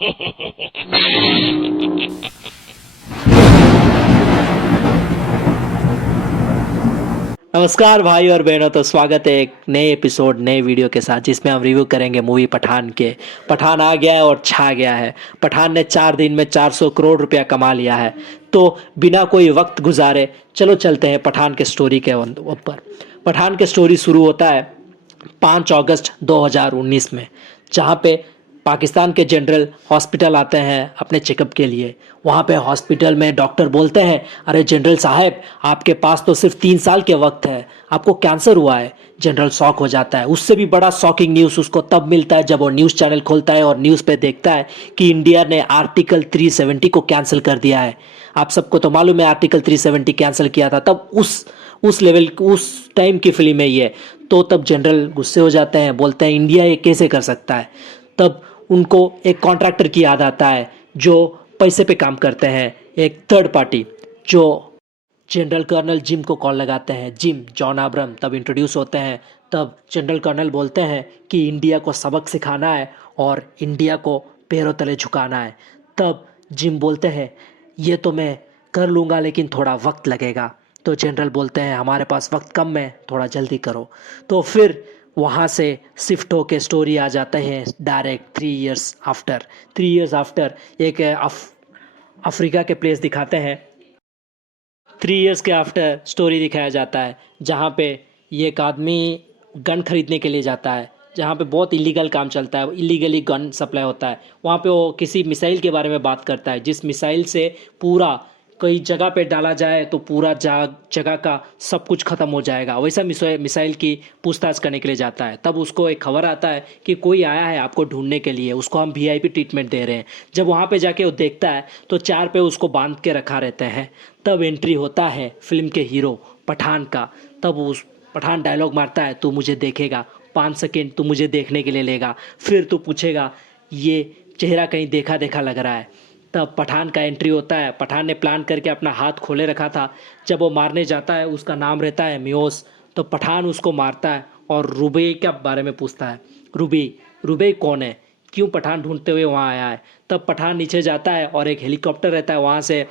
नमस्कार भाई और बहनों, तो स्वागत है एक नए एपिसोड नए वीडियो के साथ जिसमें हम रिव्यू करेंगे मूवी पठान के। पठान आ गया है और छा गया है। पठान ने 4 दिन में 400 करोड़ रुपया कमा लिया है। तो बिना कोई वक्त गुजारे चलो चलते हैं पठान के स्टोरी के ऊपर। पठान के स्टोरी शुरू होता है 5 अगस्त 2019 में, जहाँ पे पाकिस्तान के जनरल हॉस्पिटल आते हैं अपने चेकअप के लिए। वहाँ पे हॉस्पिटल में डॉक्टर बोलते हैं, अरे जनरल साहब, आपके पास तो सिर्फ 3 साल के वक्त है, आपको कैंसर हुआ है। जनरल शॉक हो जाता है। उससे भी बड़ा शॉकिंग न्यूज़ उसको तब मिलता है जब वो न्यूज़ चैनल खोलता है और न्यूज़ पे देखता है कि इंडिया ने आर्टिकल 370 को कैंसिल कर दिया है। आप सबको तो मालूम है आर्टिकल 370 कैंसिल किया था, तब उस लेवल उस टाइम की फिल्म है ये। तो तब जनरल गुस्से हो जाते हैं, बोलते हैं इंडिया ये कैसे कर सकता है। तब उनको एक कॉन्ट्रैक्टर की याद आता है जो पैसे पे काम करते हैं, एक थर्ड पार्टी, जो जनरल कर्नल जिम को कॉल लगाते हैं। जिम जॉन आब्रम तब इंट्रोड्यूस होते हैं। तब जनरल कर्नल बोलते हैं कि इंडिया को सबक सिखाना है और इंडिया को पैरों तले झुकाना है। तब जिम बोलते हैं ये तो मैं कर लूँगा लेकिन थोड़ा वक्त लगेगा। तो जनरल बोलते हैं हमारे पास वक्त कम है, थोड़ा जल्दी करो। तो फिर वहाँ से शिफ्ट होके स्टोरी आ जाते हैं direct 3 years after. 3 years after एक अफ्रीका के प्लेस दिखाते हैं। 3 इयर्स के आफ्टर स्टोरी दिखाया जाता है जहाँ पे ये एक आदमी गन खरीदने के लिए जाता है, जहाँ पे बहुत इलीगल काम चलता है, इलीगली गन सप्लाई होता है। वहाँ पे वो किसी मिसाइल के बारे में बात करता है, जिस मिसाइल से पूरा कई जगह पे डाला जाए तो पूरा जगह का सब कुछ ख़त्म हो जाएगा। वैसा मिसाइल की पूछताछ करने के लिए जाता है। तब उसको एक खबर आता है कि कोई आया है आपको ढूंढने के लिए, उसको हम वीआईपी ट्रीटमेंट दे रहे हैं। जब वहाँ पे जाके वो देखता है तो चार पे उसको बांध के रखा रहते हैं। तब एंट्री होता है फिल्म के हीरो पठान का। तब उस पठान डायलॉग मारता है, तू मुझे देखेगा, 5 सेकेंड तू मुझे देखने के लिए लेगा, फिर तू पूछेगा ये चेहरा कहीं देखा देखा लग रहा है। तब पठान का एंट्री होता है। पठान ने प्लान करके अपना हाथ खोले रखा था। जब वो मारने जाता है, उसका नाम रहता है मियोस। तो पठान उसको मारता है और रुबे के बारे में पूछता है, रुबी रुबे कौन है, क्यों पठान ढूंढते हुए वहाँ आया है। तब पठान नीचे जाता है और एक हेलीकॉप्टर रहता है, वहाँ से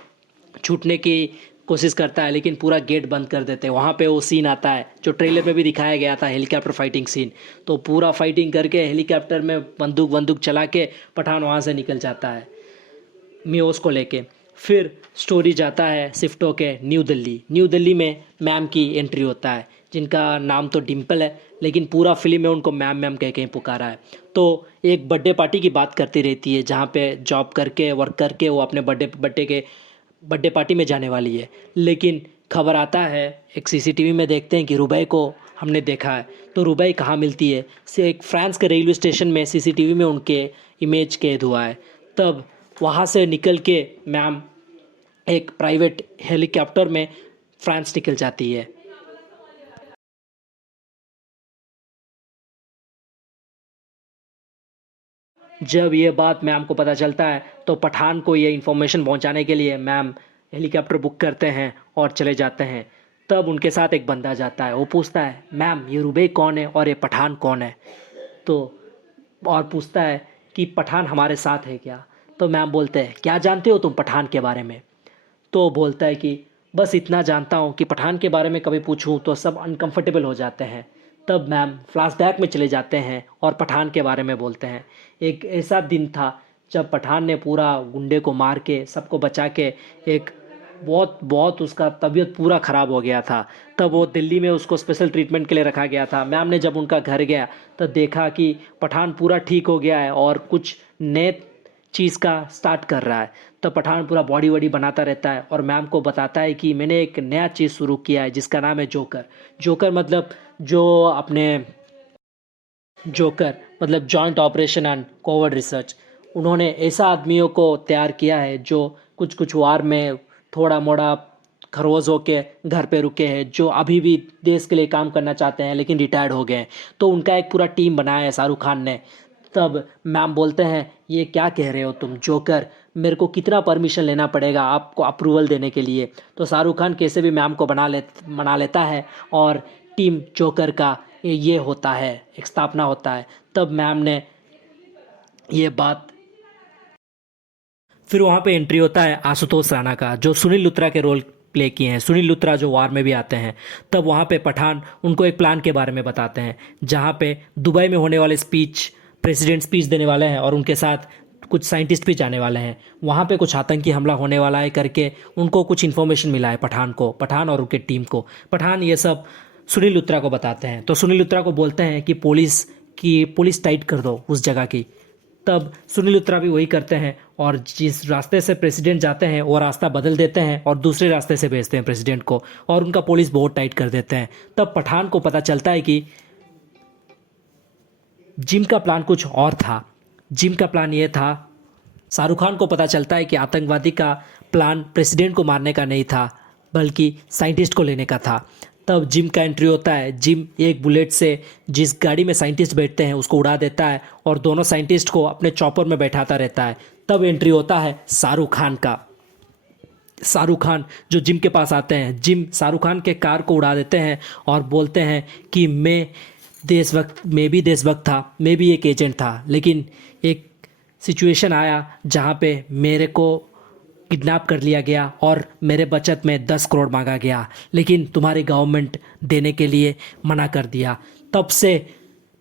छूटने की कोशिश करता है लेकिन पूरा गेट बंद कर देते हैं। वहाँ पे वो सीन आता है जो ट्रेलर में भी दिखाया गया था, हेलीकॉप्टर फाइटिंग सीन। तो पूरा फाइटिंग करके हेलीकॉप्टर में बंदूक चला के पठान वहाँ से निकल जाता है मियोस को लेके। फिर स्टोरी जाता है शिफ्ट होके न्यू दिल्ली। न्यू दिल्ली में मैम की एंट्री होता है, जिनका नाम तो डिम्पल है लेकिन पूरा फिल्म में उनको मैम मैम कह के ही पुकारा है। तो एक बर्थडे पार्टी की बात करती रहती है जहाँ पे जॉब करके वर्क करके वो अपने बर्थडे पार्टी में जाने वाली है। लेकिन खबर आता है, एक सीसीटीवी में देखते हैं कि रुबई को हमने देखा है। तो रुबई कहाँ मिलती है, से एक फ्रांस के रेलवे स्टेशन में सीसीटीवी में उनके इमेज कैद हुआ है। तब वहाँ से निकल के मैम एक प्राइवेट हेलीकॉप्टर में फ्रांस निकल जाती है। जब ये बात मैम को पता चलता है तो पठान को ये इन्फॉर्मेशन पहुंचाने के लिए मैम हेलीकॉप्टर बुक करते हैं और चले जाते हैं। तब उनके साथ एक बंदा जाता है, वो पूछता है मैम ये रुबे कौन है और ये पठान कौन है। तो और पूछता है कि पठान हमारे साथ है क्या। तो मैम बोलते हैं क्या जानते हो तुम पठान के बारे में। तो बोलता है कि बस इतना जानता हूँ कि पठान के बारे में कभी पूछूं तो सब अनकंफर्टेबल हो जाते हैं। तब मैम फ्लैशबैक में चले जाते हैं और पठान के बारे में बोलते हैं। एक ऐसा दिन था जब पठान ने पूरा गुंडे को मार के सबको बचा के एक बहुत बहुत उसका तबीयत पूरा ख़राब हो गया था। तब वो दिल्ली में उसको स्पेशल ट्रीटमेंट के लिए रखा गया था। मैम ने जब उनका घर गया तो देखा कि पठान पूरा ठीक हो गया है और कुछ नए चीज़ का स्टार्ट कर रहा है। तो पठान पूरा बॉडी वॉडी बनाता रहता है और मैम को बताता है कि मैंने एक नया चीज़ शुरू किया है जिसका नाम है जोकर। जोकर मतलब जो अपने जोकर मतलब joint operation and coward research. उन्होंने ऐसा आदमियों को तैयार किया है जो कुछ कुछ वार में थोड़ा मोड़ा खरोज होके घर पे रुके हैं, जो अभी भी देश के लिए काम करना चाहते हैं लेकिन रिटायर्ड हो गए हैं। तो उनका एक पूरा टीम बनाया है शाहरुख खान ने। तब मैम बोलते हैं ये क्या कह रहे हो तुम जोकर, मेरे को कितना परमिशन लेना पड़ेगा आपको अप्रूवल देने के लिए। तो शाहरुख खान कैसे भी मैम को मना लेता है और टीम जोकर का ये होता है, एक स्थापना होता है। तब मैम ने ये बात फिर वहाँ पे एंट्री होता है आशुतोष राणा का, जो सुनील लुथरा के रोल प्ले किए हैं। सुनील लुथरा जो वार में भी आते हैं। तब वहाँ पे पठान उनको एक प्लान के बारे में बताते हैं, जहाँ पे दुबई में होने वाले प्रेसिडेंट स्पीच देने वाले हैं और उनके साथ कुछ साइंटिस्ट भी जाने वाले हैं। वहाँ पे कुछ आतंकी हमला होने वाला है करके उनको कुछ इन्फॉर्मेशन मिला है पठान और उनके टीम को। पठान ये सब सुनील लुथरा को बताते हैं। तो सुनील लुथरा को बोलते हैं कि पुलिस टाइट कर दो उस जगह की। तब सुनील लुथरा भी वही करते हैं और जिस रास्ते से प्रेसिडेंट जाते हैं वो रास्ता बदल देते हैं और दूसरे रास्ते से भेजते हैं प्रेसिडेंट को, और उनका पुलिस बहुत टाइट कर देते हैं। तब पठान को पता चलता है कि जिम का प्लान कुछ और था। जिम का प्लान ये था, शाहरुख खान को पता चलता है कि आतंकवादी का प्लान प्रेसिडेंट को मारने का नहीं था बल्कि साइंटिस्ट को लेने का था। तब जिम का एंट्री होता है। जिम एक बुलेट से जिस गाड़ी में साइंटिस्ट बैठते हैं उसको उड़ा देता है और दोनों साइंटिस्ट को अपने चॉपर में बैठाता रहता है। तब एंट्री होता है शाहरुख खान का। शाहरुख खान जो जिम के पास आते हैं, जिम शाहरुख खान के कार को उड़ा देते हैं और बोलते हैं कि मैं भी देशभक्त था, मैं भी एक एजेंट था, लेकिन एक सिचुएशन आया जहाँ पे मेरे को किडनैप कर लिया गया और मेरे बचत में 10 करोड़ मांगा गया, लेकिन तुम्हारी गवर्नमेंट देने के लिए मना कर दिया। तब से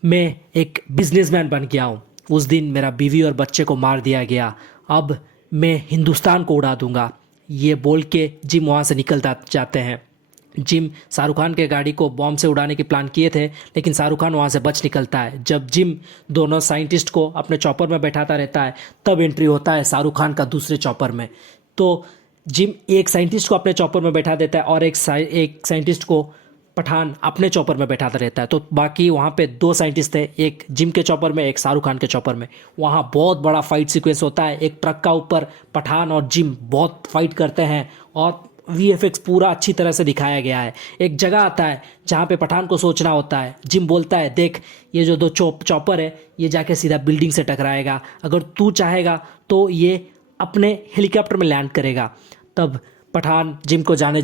मैं एक बिजनेसमैन बन गया हूँ। उस दिन मेरा बीवी और बच्चे को मार दिया गया। अब मैं हिंदुस्तान को उड़ा दूंगा। ये बोल के जिम वहाँ से निकल जाते हैं। जिम शाहरुख खान के गाड़ी को बॉम्ब से उड़ाने की प्लान किए थे, लेकिन शाहरुख खान वहाँ से बच निकलता है। जब जिम दोनों साइंटिस्ट को अपने चॉपर में बैठाता रहता है, तब एंट्री होता है शाहरुख खान का दूसरे चॉपर में। तो जिम एक साइंटिस्ट को अपने चॉपर में बैठा देता है और एक साइंटिस्ट को पठान अपने चॉपर में बैठाता रहता है। तो बाकी वहाँ पे 2 साइंटिस्ट थे, एक जिम के चॉपर में, एक शाहरुख खान के चॉपर में। वहाँ बहुत बड़ा फाइट सीक्वेंस होता है। एक ट्रक का ऊपर पठान और जिम बहुत फाइट करते हैं और VFX पूरा अच्छी तरह से दिखाया गया है। एक जगह आता है जहाँ पे पठान को सोचना होता है। जिम बोलता है, देख ये जो 2 चॉपर है ये जाके सीधा बिल्डिंग से टकराएगा, अगर तू चाहेगा तो ये अपने हेलीकॉप्टर में लैंड करेगा। तब पठान जिम को जाने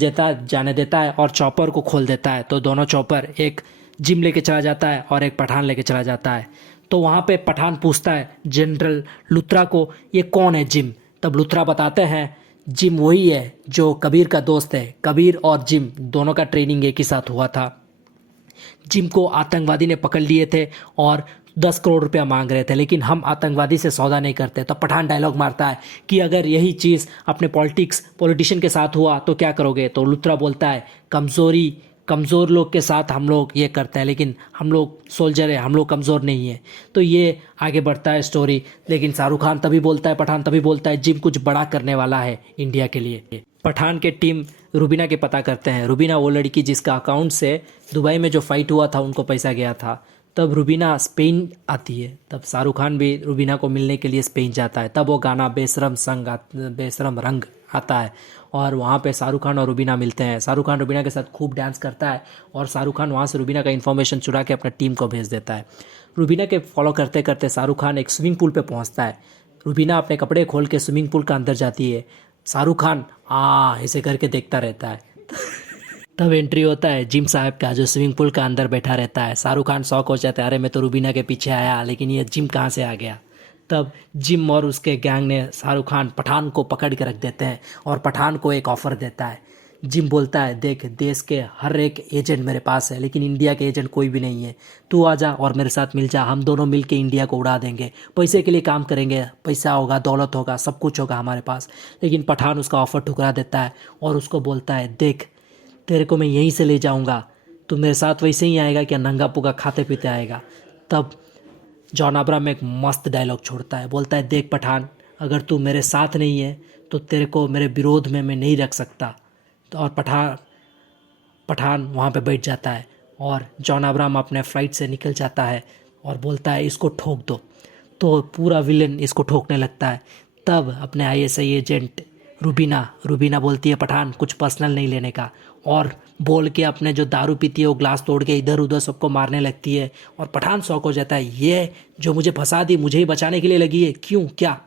देता है और चॉपर को खोल देता है। तो दोनों चॉपर, एक जिम लेके चला जाता है और एक पठान लेके चला जाता है। तो वहाँ पे पठान पूछता है जनरल लुथरा को, ये कौन है जिम? तब लुथरा बताते हैं, जिम वही है जो कबीर का दोस्त है। कबीर और जिम दोनों का ट्रेनिंग एक ही साथ हुआ था। जिम को आतंकवादी ने पकड़ लिए थे और 10 करोड़ रुपया मांग रहे थे, लेकिन हम आतंकवादी से सौदा नहीं करते। तो पठान डायलॉग मारता है कि अगर यही चीज़ अपने पॉलिटिशियन के साथ हुआ तो क्या करोगे? तो लुथरा बोलता है, कमज़ोर लोग के साथ हम लोग ये करते हैं, लेकिन हम लोग सोल्जर है, हम लोग कमज़ोर नहीं है। तो ये आगे बढ़ता है स्टोरी। लेकिन शाहरुख खान तभी बोलता है, पठान तभी बोलता है, जिम कुछ बड़ा करने वाला है इंडिया के लिए। पठान के टीम रूबीना के पता करते हैं। रूबीना वो लड़की जिसका अकाउंट से दुबई में जो फाइट हुआ था उनको पैसा गया था। तब रूबीना स्पेन आती है। तब शाहरुख खान भी रूबीना को मिलने के लिए स्पेन जाता है। तब वो गाना बेशरम रंग आता है और वहाँ पे शाहरुख खान और रूबीना मिलते हैं। शाहरुख खान रूबीना के साथ खूब डांस करता है और शाहरुख खान वहाँ से रूबीना का इन्फॉर्मेशन चुरा के अपने टीम को भेज देता है। रूबीना के फॉलो करते करते शाहरुख खान एक स्विमिंग पूल पे पहुँचता है। रूबीना अपने कपड़े खोल के स्विमिंग पूल का अंदर जाती है। शाहरुख खान ऐसे करके देखता रहता है। तब एंट्री होता है जिम साहब का, जो स्विमिंग पूल का अंदर बैठा रहता है। शाहरुख खान शौक हो जाता है, अरे मैं तो रूबीना के पीछे आया, लेकिन ये जिम कहाँ से आ गया? तब जिम और उसके गैंग ने शाहरुख खान पठान को पकड़ के रख देते हैं और पठान को एक ऑफ़र देता है। जिम बोलता है, देख देश के हर एक एजेंट मेरे पास है, लेकिन इंडिया के एजेंट कोई भी नहीं है। तू आ जा और मेरे साथ मिल जा, हम दोनों मिल के इंडिया को उड़ा देंगे। पैसे के लिए काम करेंगे, पैसा होगा, दौलत होगा, सब कुछ होगा हमारे पास। लेकिन पठान उसका ऑफ़र ठुकरा देता है और उसको बोलता है, देख तेरे को मैं यहीं से ले जाऊंगा, तू मेरे साथ वैसे ही आएगा क्या नंगा पुगा खाते पीते आएगा? तब जॉन अब्राहम एक मस्त डायलॉग छोड़ता है, बोलता है, देख पठान, अगर तू मेरे साथ नहीं है तो तेरे को मेरे विरोध में मैं नहीं रख सकता। तो और पठान वहाँ पे बैठ जाता है और जॉन अब्राहम अपने फ्लाइट से निकल जाता है और बोलता है, इसको ठोक दो। तो पूरा विलन इसको ठोकने लगता है। तब अपने ISI एजेंट रूबीना बोलती है, पठान कुछ पर्सनल नहीं लेने का, और बोल के अपने जो दारू पीती है वो ग्लास तोड़ के इधर उधर सबको मारने लगती है। और पठान शौक हो जाता है, ये जो मुझे फंसा दी मुझे ही बचाने के लिए लगी है, क्यों क्या?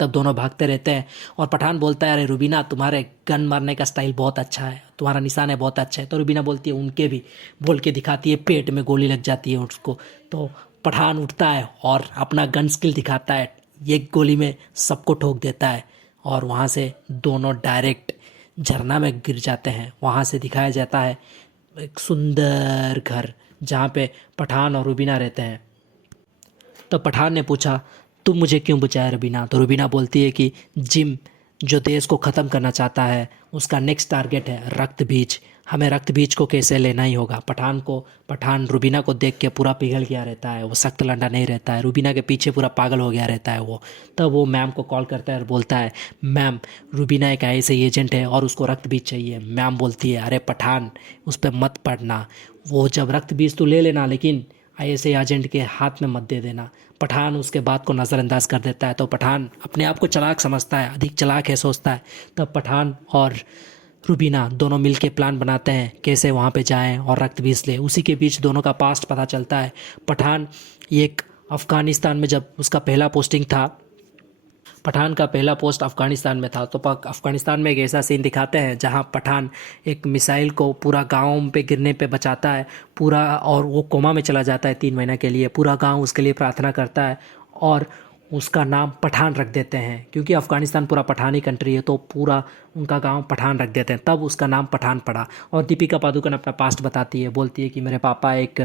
तब दोनों भागते रहते हैं और पठान बोलता है, अरे रूबीना तुम्हारे गन मारने का स्टाइल बहुत अच्छा है, तुम्हारा निशाना बहुत अच्छा है। तो रूबीना बोलती है, उनके भी, बोल के दिखाती है, पेट में गोली लग जाती है उसको। तो पठान उठता है और अपना गन स्किल दिखाता है, एक गोली में सबको ठोक देता है। और वहाँ से दोनों डायरेक्ट झरना में गिर जाते हैं। वहाँ से दिखाया जाता है एक सुंदर घर जहाँ पे पठान और रुबीना रहते हैं। तो पठान ने पूछा, तुम मुझे क्यों बचाया रुबीना? तो रुबीना बोलती है कि जिम जो देश को ख़त्म करना चाहता है उसका नेक्स्ट टारगेट है रक्त बीज, हमें रक्त बीज को कैसे लेना ही होगा। पठान रुबीना को देख के पूरा पिघल गया रहता है, वो सख्त लंडा नहीं रहता है, रुबीना के पीछे पूरा पागल हो गया रहता है वो। तब वो मैम को कॉल करता है और बोलता है, मैम रुबीना एक ऐसे एजेंट है और उसको रक्त बीज चाहिए। मैम बोलती है, अरे पठान उस पर मत पड़ना, वो जब रक्त बीज तो ले लेना लेकिन ऐसे एजेंट के हाथ में मत दे देना। पठान उसके बात को नज़रअंदाज कर देता है। तो पठान अपने आप को चालाक समझता है, अधिक चालाक है सोचता है। तब पठान और रुबीना दोनों मिलके प्लान बनाते हैं कैसे वहाँ पे जाएं और रक्त बीज ले। उसी के बीच दोनों का पास्ट पता चलता है। पठान एक अफ़गानिस्तान में जब उसका पहला पोस्टिंग था, पठान का पहला पोस्ट अफ़गानिस्तान में था। तो अफ़गानिस्तान में एक ऐसा सीन दिखाते हैं जहां पठान एक मिसाइल को पूरा गांव पे गिरने पे बचाता है पूरा, और वो कोमा में चला जाता है 3 महीने के लिए। पूरा गांव उसके लिए प्रार्थना करता है और उसका नाम पठान रख देते हैं, क्योंकि अफ़गानिस्तान पूरा पठानी कंट्री है तो पूरा उनका गांव पठान रख देते हैं। तब उसका नाम पठान पड़ा। और दीपिका पादुकोण अपना पास्ट बताती है, बोलती है कि मेरे पापा एक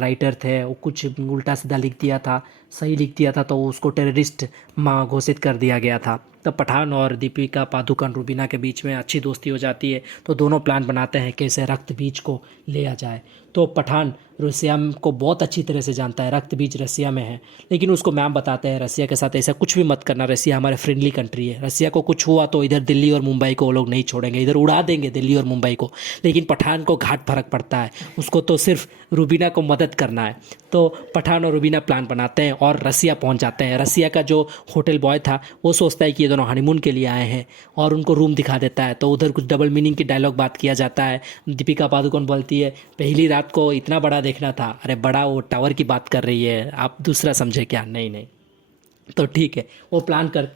राइटर थे, वो कुछ उल्टा सीधा लिख दिया था, सही लिख दिया था तो उसको टेररिस्ट घोषित कर दिया गया था। तब पठान और दीपिका पादुकोण रुबीना के बीच में अच्छी दोस्ती हो जाती है। तो दोनों प्लान बनाते हैं कैसे रक्त बीज को लिया जाए। तो पठान रसिया को बहुत अच्छी तरह से जानता है, रक्त बीज रसिया में है, लेकिन उसको मैम बताते हैं रसिया के साथ ऐसा कुछ भी मत करना, रसिया हमारे फ्रेंडली कंट्री है, रसिया को कुछ हुआ तो इधर दिल्ली और मुंबई को वो लोग नहीं छोड़ेंगे, इधर उड़ा देंगे दिल्ली और मुंबई को। लेकिन पठान को घाट फर्क पड़ता है, उसको तो सिर्फ रुबीना को मदद करना है। तो पठान और रुबीना प्लान बनाते हैं और रसिया पहुंच जाते हैं। रसिया का जो होटल बॉय था वो सोचता है कि ये दोनों हनीमून के लिए आए हैं और उनको रूम दिखा देता है। तो उधर कुछ डबल मीनिंग की डायलॉग बात किया जाता है। दीपिका पादुकोण बोलती है, पहली रात को इतना बड़ा देखना था। अरे बड़ा वो टावर की बात कर रही है, आप दूसरा समझे क्या? नहीं नहीं। तो ठीक है, वो प्लान कर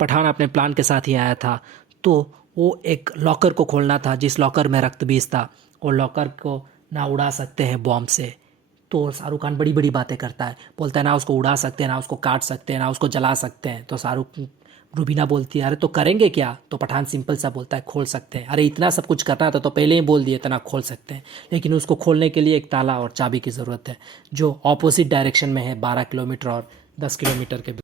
पठान अपने प्लान के साथ ही आया था। तो वो एक लॉकर को खोलना था जिस लॉकर में रक्त बीज था। वो लॉकर को ना उड़ा सकते हैं बॉम्ब से। तो शाहरुख खान बड़ी बड़ी बातें करता है, बोलता है ना उसको उड़ा सकते हैं, ना उसको काट सकते हैं, ना उसको जला सकते हैं। तो रुबीना बोलती है, अरे तो करेंगे क्या? तो पठान सिंपल सा बोलता है, खोल सकते हैं। अरे इतना सब कुछ करना था तो पहले ही बोल दिए इतना खोल सकते हैं, लेकिन उसको खोलने के लिए एक ताला और चाबी की ज़रूरत है जो ऑपोजिट डायरेक्शन में है, 12 किलोमीटर और 10 किलोमीटर के।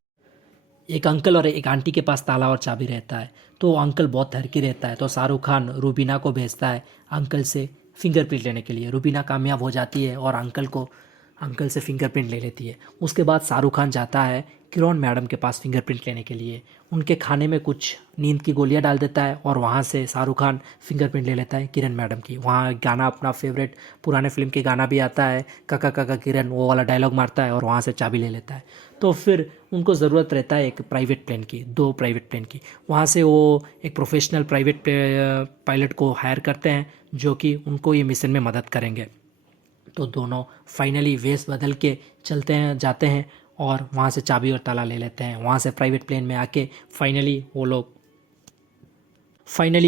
एक अंकल और एक आंटी के पास ताला और चाबी रहता है। तो वो अंकल बहुत धरकी रहता है। तो शाहरुख खान रुबीना को भेजता है अंकल से फिंगरप्रिंट लेने के लिए। रुबीना कामयाब हो जाती है और अंकल से फिंगरप्रिंट ले लेती है। उसके बाद शाहरुख खान जाता है किरण मैडम के पास फिंगरप्रिंट लेने के लिए। उनके खाने में कुछ नींद की गोलियां डाल देता है और वहाँ से शाहरुख खान फिंगरप्रिंट ले लेता है किरण मैडम की। वहाँ गाना अपना फेवरेट पुराने फिल्म के गाना भी आता है, काका काका किरण, वो वाला डायलॉग मारता है और वहाँ से चाबी ले लेता है। तो फिर उनको ज़रूरत रहता है एक प्राइवेट प्लेन की, 2 प्राइवेट प्लेन की। वहाँ से वो एक प्रोफेशनल प्राइवेट पायलट को हायर करते हैं जो कि उनको ये मिशन में मदद करेंगे। तो दोनों फाइनली वेश बदल के चलते हैं, जाते हैं और वहाँ से चाबी और ताला ले लेते हैं। वहाँ से प्राइवेट प्लेन में आके फाइनली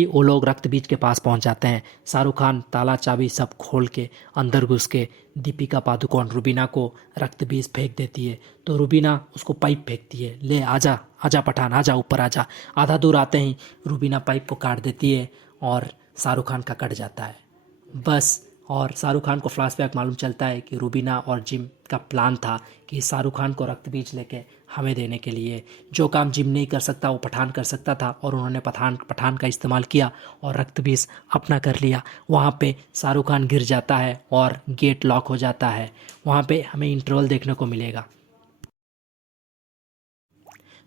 वो लोग रक्त बीज के पास पहुँच जाते हैं। शाहरुख खान ताला चाबी सब खोल के अंदर घुस के दीपिका पादुकोण रुबीना को रक्त बीज फेंक देती है। तो रुबीना उसको पाइप फेंकती है, ले आजा आजा पठान, आजा ऊपर आजा। आधा दूर आते ही रुबीना पाइप को काट देती है और शाहरुख खान का कट जाता है बस। और शाहरुख खान को फ्लैशबैक मालूम चलता है कि रुबीना और जिम का प्लान था कि शाहरुख खान को रक्त बीज लेके हमें देने के लिए। जो काम जिम नहीं कर सकता वो पठान कर सकता था और उन्होंने पठान का इस्तेमाल किया और रक्त बीज अपना कर लिया। वहाँ पे शाहरुख खान गिर जाता है और गेट लॉक हो जाता है। वहाँ पे हमें इंटरवल देखने को मिलेगा।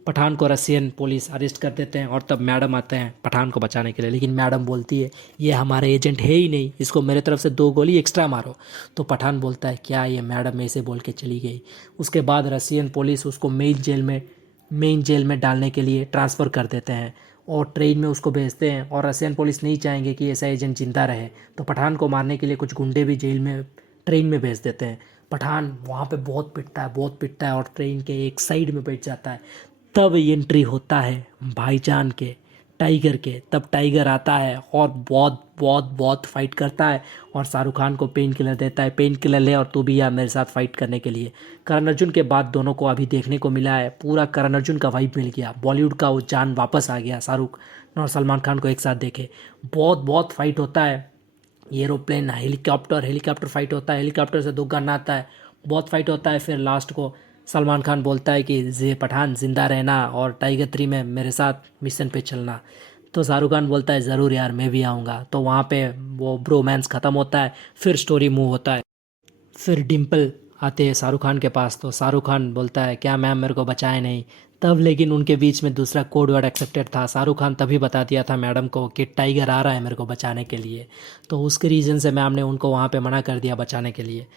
पठान को रसियन पुलिस अरेस्ट कर देते हैं और तब मैडम आते हैं पठान को बचाने के लिए। लेकिन मैडम बोलती है, ये हमारे एजेंट है ही नहीं, इसको मेरे तरफ से 2 गोली एक्स्ट्रा मारो। तो पठान बोलता है, क्या ये मैडम ऐसे बोल के चली गई। उसके बाद रसियन पुलिस उसको मेन जेल में डालने के लिए ट्रांसफ़र कर देते हैं और ट्रेन में उसको भेजते हैं। और रसियन पुलिस नहीं चाहेंगे कि ऐसा एजेंट जिंदा रहे, तो पठान को मारने के लिए कुछ गुंडे भी ट्रेन में भेज देते हैं। पठान वहाँ पे बहुत पिटता है और ट्रेन के एक साइड में बैठ जाता है। तब एंट्री होता है भाईजान के, टाइगर के। तब टाइगर आता है और बहुत बहुत बहुत फाइट करता है और शाहरुख खान को पेन किलर देता है, पेन किलर ले और तू भी आ मेरे साथ फाइट करने के लिए। करण अर्जुन के बाद दोनों को अभी देखने को मिला है, पूरा करण अर्जुन का वाइब मिल गया, बॉलीवुड का वो जान वापस आ गया। शाहरुख और सलमान खान को एक साथ देखे, बहुत बहुत फाइट होता है, एरोप्लेन हेलीकॉप्टर हेलीकॉप्टर फाइट होता है, हेलीकॉप्टर से 2 गन आता है, बहुत फाइट होता है। फिर लास्ट को सलमान खान बोलता है कि जे पठान जिंदा रहना और टाइगर 3 में मेरे साथ मिशन पे चलना। तो शाहरुख खान बोलता है ज़रूर यार मैं भी आऊँगा। तो वहाँ पे वो ब्रोमांस ख़त्म होता है, फिर स्टोरी मूव होता है। फिर डिम्पल आते हैं शाहरुख खान के पास, तो शाहरुख खान बोलता है क्या मैम मेरे को बचाए नहीं। तब लेकिन उनके बीच में दूसरा कोड वर्ड एक्सेप्टेड था, शाहरुख खान तभी बता दिया था मैडम को कि टाइगर आ रहा है मेरे को बचाने के लिए। तो उसके रीज़न से मैम ने उनको वहाँ पे मना कर दिया बचाने के लिए।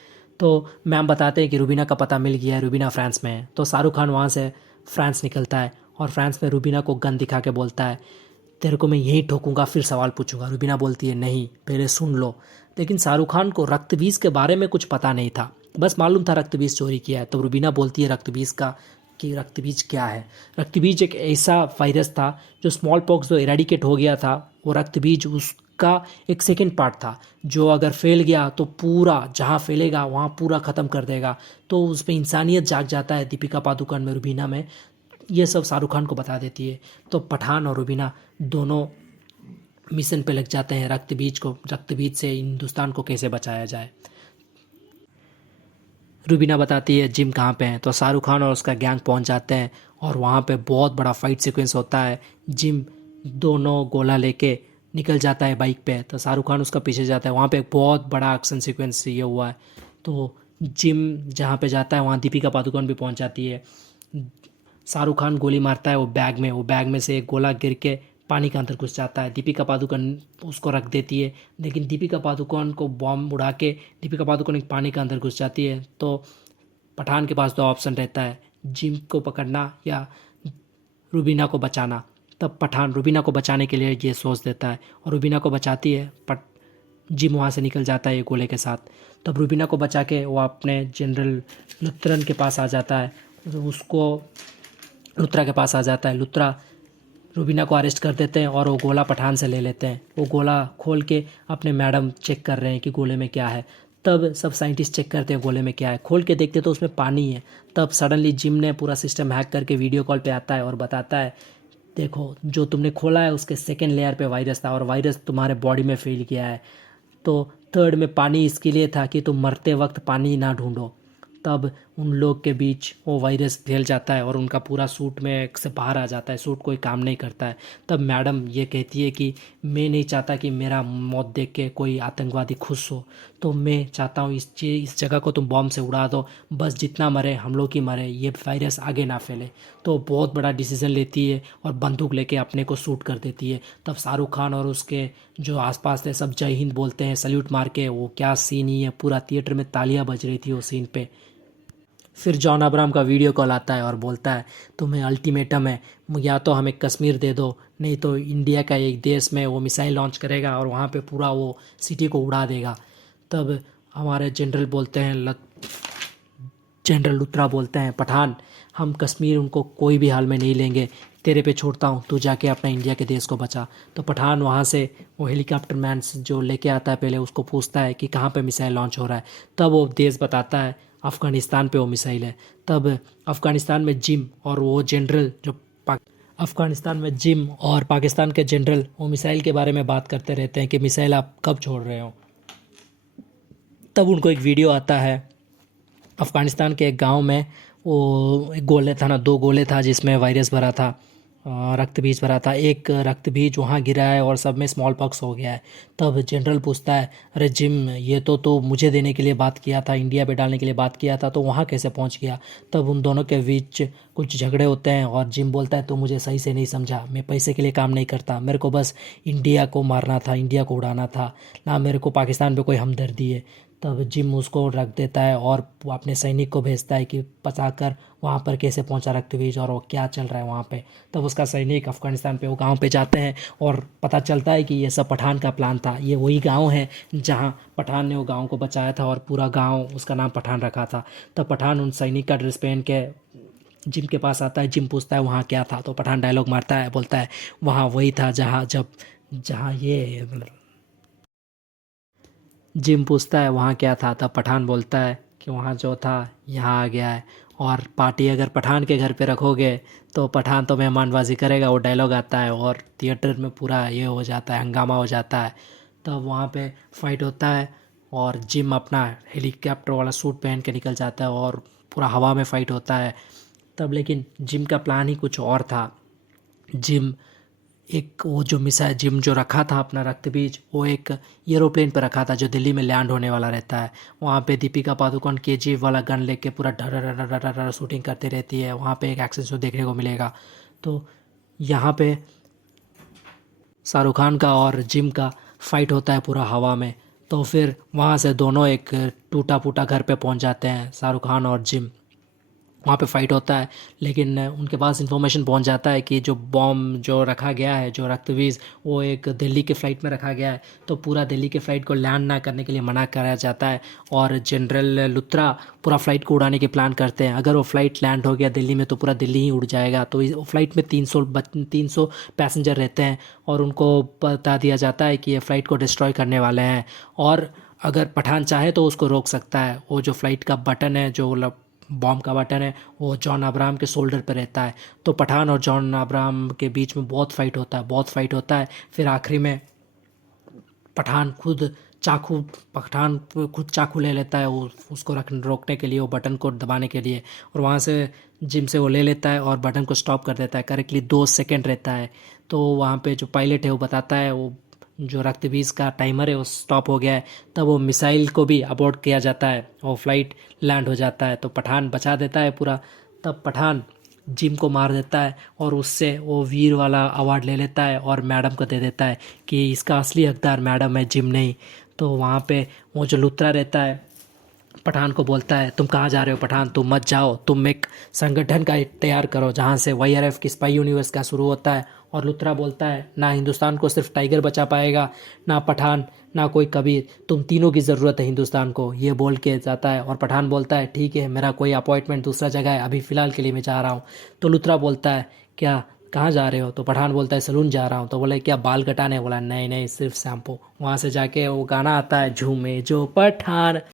तो मैम बताते हैं कि रुबीना का पता मिल गया है, रुबीना फ्रांस में है। तो शाहरुख खान वहाँ से फ्रांस निकलता है और फ्रांस में रुबीना को गन दिखा के बोलता है तेरे को मैं यहीं ठोकूंगा फिर सवाल पूछूंगा। रुबीना बोलती है नहीं पहले सुन लो। लेकिन शाहरुख खान को रक्तबीज के बारे में कुछ पता नहीं था, बस मालूम था रक्तबीज चोरी किया है। तो रुबीना बोलती है रक्तबीज का कि रक्तबीज क्या है। रक्तबीज एक ऐसा वायरस था जो स्मॉल पॉक्स जो इरेडिकेट हो गया था, वो रक्तबीज उसका एक सेकेंड पार्ट था जो अगर फैल गया तो पूरा जहाँ फैलेगा वहाँ पूरा ख़त्म कर देगा। तो उस पर इंसानियत जाग जाता है, दीपिका पादुकोण में, रुबीना में। ये सब शाहरुख खान को बता देती है। तो पठान और रुबीना दोनों मिशन पे लग जाते हैं रक्तबीज से हिंदुस्तान को कैसे बचाया जाए। रुबीना बताती है जिम कहाँ पे है, तो शाहरुख खान और उसका गैंग पहुंच जाते हैं और वहाँ पे बहुत बड़ा फाइट सीक्वेंस होता है। जिम दोनों गोला लेके निकल जाता है बाइक पे, तो शाहरुख खान उसका पीछे जाता है। वहाँ पे एक बहुत बड़ा एक्शन सीक्वेंस ये हुआ है। तो जिम जहाँ पे जाता है वहाँ दीपिका पादुकोण भी पहुँच जाती है। शाहरुख खान गोली मारता है वो बैग में से एक गोला गिर के पानी के अंदर घुस जाता है। दीपिका पादुकोण उसको रख देती है, लेकिन दीपिका पादुकोण को बॉम्ब उड़ा के दीपिका पादुकोण एक पानी के अंदर घुस जाती है। तो पठान के पास 2 ऑप्शन रहता है, जिम को पकड़ना या रुबीना को बचाना। तब पठान रुबीना को बचाने के लिए ये सोच देता है और रुबीना को बचाती है। जिम वहाँ से निकल जाता है ये गोले के साथ। तब रुबीना को बचा के वो अपने जनरल लुथरन के पास आ जाता है, उसको लुत्रा के पास आ जाता है। लुत्रा रुबीना को अरेस्ट कर देते हैं और वो गोला पठान से ले लेते हैं। वो गोला खोल के अपने मैडम चेक कर रहे हैं कि गोले में क्या है। तब सब साइंटिस्ट चेक करते हैं गोले में क्या है, खोल के देखते तो उसमें पानी है। तब सडनली जिम ने पूरा सिस्टम हैक करके वीडियो कॉल पे आता है और बताता है देखो जो तुमने खोला है उसके सेकेंड लेयर पे वायरस था और वायरस तुम्हारे बॉडी में फैल गया है। तो थर्ड में पानी इसके लिए था कि तुम मरते वक्त पानी ना ढूंढो। तब उन लोग के बीच वो वायरस फैल जाता है और उनका पूरा सूट में से बाहर आ जाता है, सूट कोई काम नहीं करता है। तब मैडम ये कहती है कि मैं नहीं चाहता कि मेरा मौत देख के कोई आतंकवादी खुश हो, तो मैं चाहता हूँ इस जगह को तुम बॉम्ब से उड़ा दो, बस जितना मरे हम लोग ही मरे, ये वायरस आगे ना फैले। तो बहुत बड़ा डिसीजन लेती है और बंदूक लेके अपने को शूट कर देती है। तब शाहरुख खान और उसके जो आसपास थे सब जय हिंद बोलते हैं सल्यूट मार के। वो क्या सीन ही है, पूरा थिएटर में तालियां बज रही थी वो सीन पे। फिर जॉन अब्राहम का वीडियो कॉल आता है और बोलता है तुम्हें अल्टीमेटम है, या तो हमें कश्मीर दे दो नहीं तो इंडिया का एक देश में वो मिसाइल लॉन्च करेगा और वहाँ पे पूरा वो सिटी को उड़ा देगा। तब हमारे जनरल लुत्रा बोलते हैं पठान हम कश्मीर उनको कोई भी हाल में नहीं लेंगे, तेरे पे छोड़ता हूँ, तू जाके अपना इंडिया के देश को बचा। तो पठान वहाँ से वो हेलीकॉप्टर मैन जो लेके आता है पहले उसको पूछता है कि कहाँ पे मिसाइल लॉन्च हो रहा है। तब वो देश बताता है अफ़गानिस्तान पे वो मिसाइल है। तब अफ़गानिस्तान में जिम और वो जनरल जो अफ़गानिस्तान में जिम और पाकिस्तान के जनरल वो मिसाइल के बारे में बात करते रहते हैं कि मिसाइल आप कब छोड़ रहे हो। तब उनको एक वीडियो आता है अफ़गानिस्तान के एक गांव में, वो एक गोले था ना, 2 गोले था जिसमें वायरस भरा था, रक्त बीज भरा था। एक रक्त बीज वहाँ गिरा है और सब में स्मॉल पॉक्स हो गया है। तब जनरल पूछता है अरे जिम ये तो मुझे देने के लिए बात किया था, इंडिया पे डालने के लिए बात किया था, तो वहाँ कैसे पहुँच गया। तब उन दोनों के बीच कुछ झगड़े होते हैं और जिम बोलता है तो मुझे सही से नहीं समझा, मैं पैसे के लिए काम नहीं करता, मेरे को बस इंडिया को मारना था, इंडिया को उड़ाना था, ना मेरे को पाकिस्तान पे कोई हमदर्दी है। तब जिम उसको रख देता है और वो अपने सैनिक को भेजता है कि बचा कर वहाँ पर कैसे पहुँचा रक्तबीज और वो क्या चल रहा है वहाँ पे। तब उसका सैनिक अफ़गानिस्तान पे वो गांव पे जाते हैं और पता चलता है कि ये सब पठान का प्लान था, ये वही गांव है जहाँ पठान ने वो गांव को बचाया था और पूरा गांव उसका नाम पठान रखा था। तब पठान उन सैनिक का ड्रेस पहन के जिम के पास आता है। जिम पूछता है वहाँ क्या था, तो पठान डायलॉग मारता है, बोलता है वहाँ वही था जहाँ ये जिम पूछता है वहाँ क्या था, तब पठान बोलता है कि वहाँ जो था यहाँ आ गया है। और पार्टी अगर पठान के घर पे रखोगे तो पठान तो मेहमानबाजी करेगा, वो डायलॉग आता है और थिएटर में पूरा ये हो जाता है, हंगामा हो जाता है। तब वहाँ पे फाइट होता है और जिम अपना हेलीकॉप्टर वाला सूट पहन के निकल जाता है और पूरा हवा में फाइट होता है। तब लेकिन जिम का प्लान ही कुछ और था। जिम एक वो जो मिसाइल जिम जो रखा था अपना रक्त बीज, वो एक एरोप्लेन पर रखा था जो दिल्ली में लैंड होने वाला रहता है। वहाँ पे दीपिका पादुकोण केजी वाला गन लेके पूरा ढर शूटिंग करती रहती है। वहाँ पे एक एक्शन शो देखने को मिलेगा। तो यहाँ पे शाहरुख खान का और जिम का फाइट होता है पूरा हवा में। तो फिर वहाँ से दोनों एक टूटा फूटा घर पे पहुँच जाते हैं, शाहरुख खान और जिम। वहाँ पे फाइट होता है, लेकिन उनके पास इन्फॉर्मेशन पहुँच जाता है कि जो बॉम्ब जो रखा गया है, जो रक्तबीज, वो एक दिल्ली के फ़्लाइट में रखा गया है। तो पूरा दिल्ली के फ़्लाइट को लैंड ना करने के लिए मना कराया जाता है और जनरल लुथरा पूरा फ़्लाइट को उड़ाने के प्लान करते हैं। अगर वो फ़्लाइट लैंड हो गया दिल्ली में तो पूरा दिल्ली ही उड़ जाएगा। तो इस फ़्लाइट में 300 पैसेंजर रहते हैं और उनको बता दिया जाता है कि ये फ़्लाइट को डिस्ट्रॉय करने वाले हैं और अगर पठान चाहे तो उसको रोक सकता है। वो जो फ़्लाइट का बटन है, जो बॉम्ब का बटन है, वो जॉन अब्राहम के शोल्डर पर रहता है। तो पठान और जॉन अब्राहम के बीच में बहुत फाइट होता है, बहुत फाइट होता है। फिर आखिरी में पठान खुद खुद चाकू ले लेता है वो उसको रोकने के लिए, वो बटन को दबाने के लिए। और वहाँ से जिम से वो ले लेता है और बटन को स्टॉप कर देता है। करेक्टली 2 सेकेंड रहता है। तो वहाँ पे जो पायलट है वो बताता है वो जो रक्तबीज का टाइमर है वो स्टॉप हो गया है। तब वो मिसाइल को भी अबॉर्ट किया जाता है और फ्लाइट लैंड हो जाता है। तो पठान बचा देता है पूरा। तब पठान जिम को मार देता है और उससे वो वीर वाला अवार्ड ले लेता है और मैडम को दे देता है कि इसका असली हकदार मैडम है, जिम नहीं। तो वहाँ पे वो जो लुत्रा रहता है पठान को बोलता है तुम कहाँ जा रहे हो पठान, तुम मत जाओ, तुम एक संगठन का तैयार करो जहाँ से YRF की स्पाई यूनिवर्स का शुरू होता है। और लुत्रा बोलता है ना हिंदुस्तान को सिर्फ टाइगर बचा पाएगा, ना पठान, ना कोई कबीर, तुम तीनों की ज़रूरत है हिंदुस्तान को, ये बोल के जाता है। और पठान बोलता है ठीक है, मेरा कोई अपॉइंटमेंट दूसरा जगह है, अभी फ़िलहाल के लिए मैं जा रहा हूँ। तो लुत्रा बोलता है क्या, कहाँ जा रहे हो? तो पठान बोलता है सलून जा रहा हूँ। तो बोले क्या बाल कटाने? बोला नहीं नहीं, सिर्फ शैम्पू। वहाँ से जाके वो गाना आता है झूमे जो पठान।